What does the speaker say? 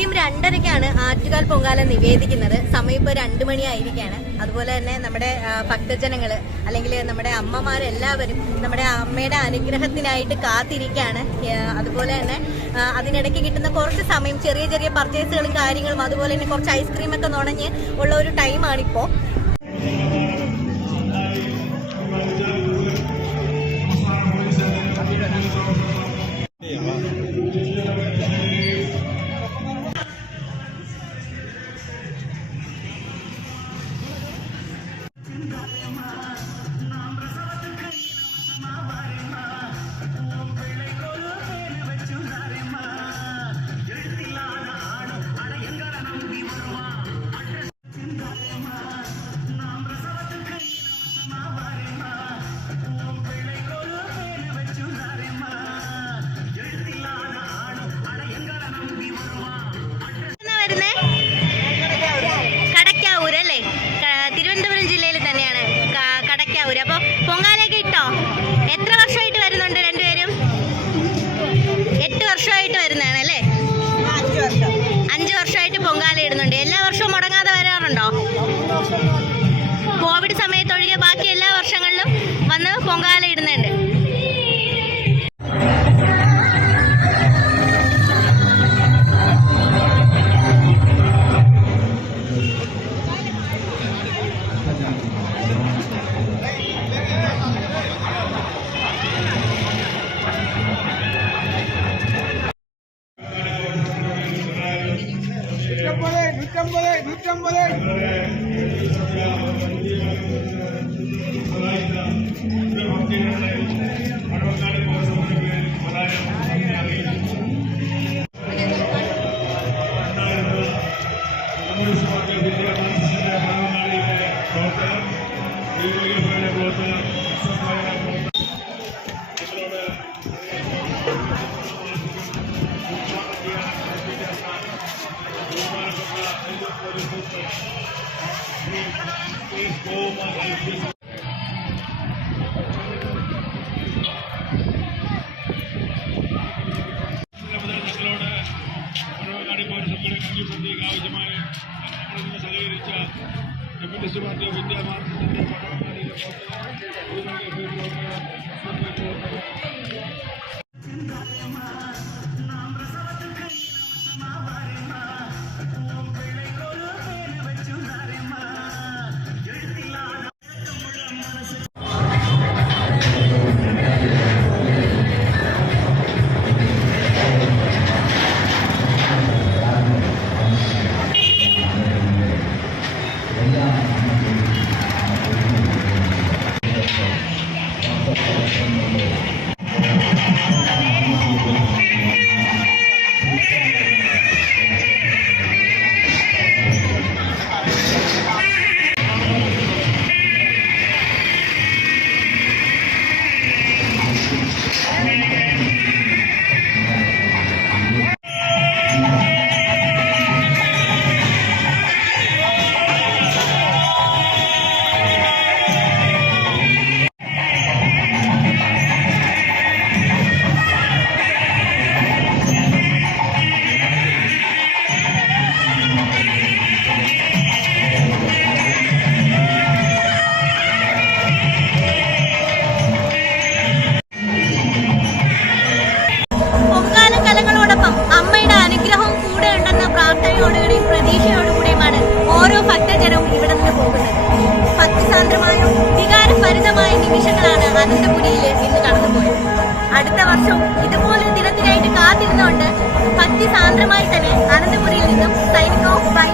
കൃത്യം 2:30-ക്കാണ് ആറ്റുകാൽ പൊങ്കാല നിവേദിക്കുന്നത്. സമയം ഇപ്പോൾ 2 മണിയായിരിക്കുകയാണ്. അതുപോലെ തന്നെ നമ്മുടെ ഭക്തജനങ്ങള് അല്ലെങ്കിൽ നമ്മുടെ അമ്മമാരെല്ലാവരും നമ്മുടെ അമ്മയുടെ അനുഗ്രഹത്തിനായിട്ട് കാത്തിരിക്കുകയാണ്. അതുപോലെ തന്നെ അതിനിടയ്ക്ക് കിട്ടുന്ന കുറച്ച് സമയം ചെറിയ ചെറിയ പർച്ചേസുകളും കാര്യങ്ങളും അതുപോലെ തന്നെ കുറച്ച് ഐസ്ക്രീമൊക്കെ നുണഞ്ഞ് ഉള്ള ഒരു ടൈമാണിപ്പോൾ. കടയ്ക്കാവൂരല്ലേ? തിരുവനന്തപുരം ജില്ലയിൽ തന്നെയാണ് കടയ്ക്കാവൂര്. അപ്പൊ പൊങ്കാലയൊക്കെ ഇട്ടോ? എത്ര വർഷമായിട്ട് വരുന്നുണ്ട് രണ്ടുപേരും? 8 വർഷമായിട്ട് വരുന്നതാണ് അല്ലേ? 5 വർഷമായിട്ട് പൊങ്കാല ഇടുന്നുണ്ട്. എല്ലാ വർഷവും മുടങ്ങാതെ വരാറുണ്ടോ? കോവിഡ് സമയത്തൊഴികെ ബാക്കി എല്ലാ വർഷങ്ങളിലും വന്ന് പൊങ്കാല ഇടുന്നുണ്ട്. ആവശ്യമായ സഹകരിച്ച communist party of India marxist പ്രാർത്ഥനയോടുകൂടിയും പ്രതീക്ഷയോടുകൂടിയുമാണ് ഓരോ ഭക്തജനവും ഇവിടെ നിന്ന് പോകുന്നത്. ഭക്തിസാന്ദ്രമായ വികാരഭരിതമായ നിമിഷങ്ങളാണ് അനന്തപുരിയിൽ ഇന്ന് കടന്നുപോയത്. അടുത്ത വർഷവും ഇതുപോലൊരു ദിനത്തിനായിട്ട് കാത്തിരുന്നുകൊണ്ട് ഭക്തിസാന്ദ്രമായി തന്നെ അനന്തപുരിയിൽ നിന്നും സൈനിങ് ഓഫ് ബൈ